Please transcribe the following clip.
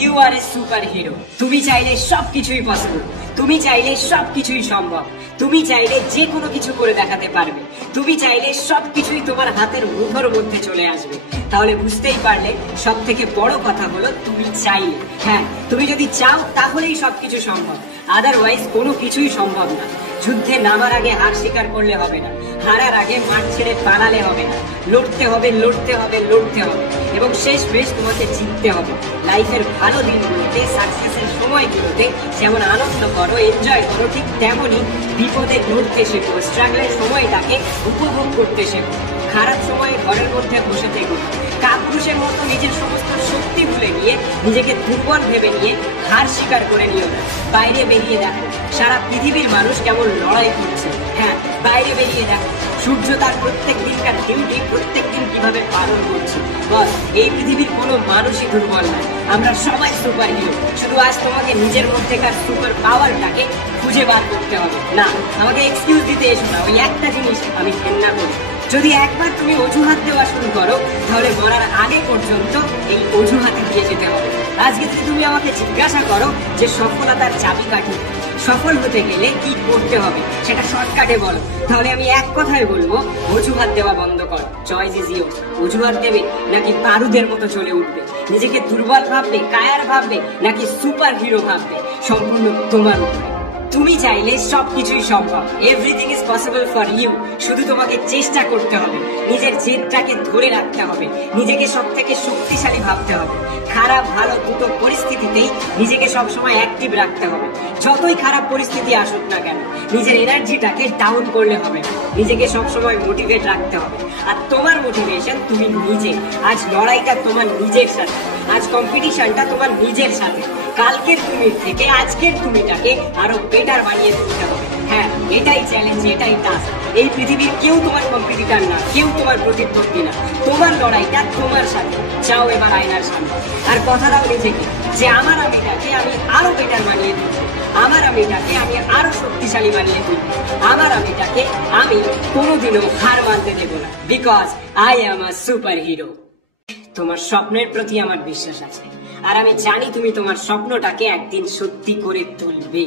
You are a superhero. তুমি চাইলে সবকিছুই পসিবল, তুমি চাইলে সবকিছুই সম্ভব, তুমি চাইলে যে কোনো কিছু করে দেখাতে পারবে, তুমি চাইলে সবকিছুই তোমার হাতের মুঠোর মধ্যে চলে আসবে। তাহলে বুঝতেই পারলে সব থেকে বড় কথা হলো তুমি চাইলে। হ্যাঁ, তুমি যদি চাও তাহলেই সবকিছু সম্ভব, আদারওয়াইজ কোনো কিছুই সম্ভব না। যুদ্ধে নামার আগে হার স্বীকার করলে হবে না, হারার আগে মাঠ ছেড়ে পালালে হবে না, লড়তে হবে লড়তে হবে লড়তে হবে, এবং শেষ বেশ তোমাকে জিততে হবে। লাইফের ভালো দিনগুলোতে, সাকসেসের সময়গুলোতে যেমন আনন্দ করো, এনজয় করো, ঠিক তেমনই বিপদে লড়তে শেখো, স্ট্রাগলের সময়টাকে উপভোগ করতে শেখো। খারাপ সময়ে ঘরের মধ্যে বসে থেকো, কাপুরুষের মতো নিজের সমস্ত শক্তি ভুলে গিয়ে, নিজেকে দুর্বল ভেবে নিয়ে হার স্বীকার করে নিও না। বাইরে বেরিয়ে দেখো সারা পৃথিবীর মানুষ কেমন লড়াই করছে। হ্যাঁ, বাইরে বেরিয়ে দেখো সূর্য তার প্রত্যেক দিনকার ডিউটি প্রত্যেক দিন কিভাবে পালন করছে। বস, এই পৃথিবীর কোনো মানুষই দুর্বল নয়, আমরা সবাই সুপার হিরো। শুধু আজ তোমাকে নিজের মধ্যেকার সুপার পাওয়ারটাকে খুঁজে বার করতে হবে। না, আমাকে এক্সকিউজ দিতে এসো না, ওই একটা জিনিস আমি ঘেন্না করি। যদি একবার তুমি অজুহাত দেওয়া শুরু করো তাহলে মরার আগে পর্যন্ত এই অজুহাতে দিয়ে যেতে হবে। আজকে যদি তুমি আমাকে জিজ্ঞাসা করো যে সফলতার চাবিকাঠি, সফল হতে গেলে কি করতে হবে সেটা শর্টকাটে বলো, তাহলে আমি এক কথায় বলবো, অজুহাত দেওয়া বন্ধ কর। Choice is your. অজুহাত দেবে নাকি বারুদের মতো চলে উঠবে, নিজেকে দুর্বল ভাববে, কায়ার ভাববে, নাকি সুপার হিরো ভাববে, সম্পূর্ণ তোমার উপরে। তুমি চাইলে সবকিছুই সম্ভব, everything is possible for you. শুধু তোমাকে চেষ্টা করতে হবে, নিজের জেদটাকে ধরে রাখতে হবে, নিজেকে সব থেকে শক্তিশালী ভাবতে হবে। খারাপ ভালো দুটো পরিস্থিতিতেই নিজেকে সবসময় অ্যাক্টিভ রাখতে হবে। যতই খারাপ পরিস্থিতি আসুক না কেন, নিজের এনার্জিটাকে ডাউন করলে হবে না, নিজেকে সবসময় মোটিভেট রাখতে হবে। আর তোমার মোটিভেশন তুমি নিজে। আজ লড়াইটা তোমার নিজের সাথে, আজ কম্পিটিশনটা তোমার নিজের সাথে। কালকের তুমির থেকে আজকের তুমিটাকে আরো বেটার বানিয়ে তুলতে হবে। হ্যাঁ, এটাই চ্যালেঞ্জ, এটাই টাস্ক। এই পৃথিবীর কেউ তোমার কম্পিটিটর না, কেউ তোমার প্রতিদ্বন্দ্বী না। তোমার লড়াইটা তোমার সাথে। যাও এবার আয়নার সামনে আর কথা দাও নিজেকে যে আমার আমিটাকে আমি আরো বেটার বানিয়ে তুলবো, আমার আমিটাকে আমি আরো শক্তিশালী বানিয়ে তুলবো, আমার আমিটাকে আমি কোনোদিনও হার মানতে দেব না, because I am a super hero. তোমার স্বপ্নের প্রতি আমার বিশ্বাস আছে, আর আমি জানি তুমি তোমার স্বপ্নটাকে একদিন সত্যি করে তুলবে।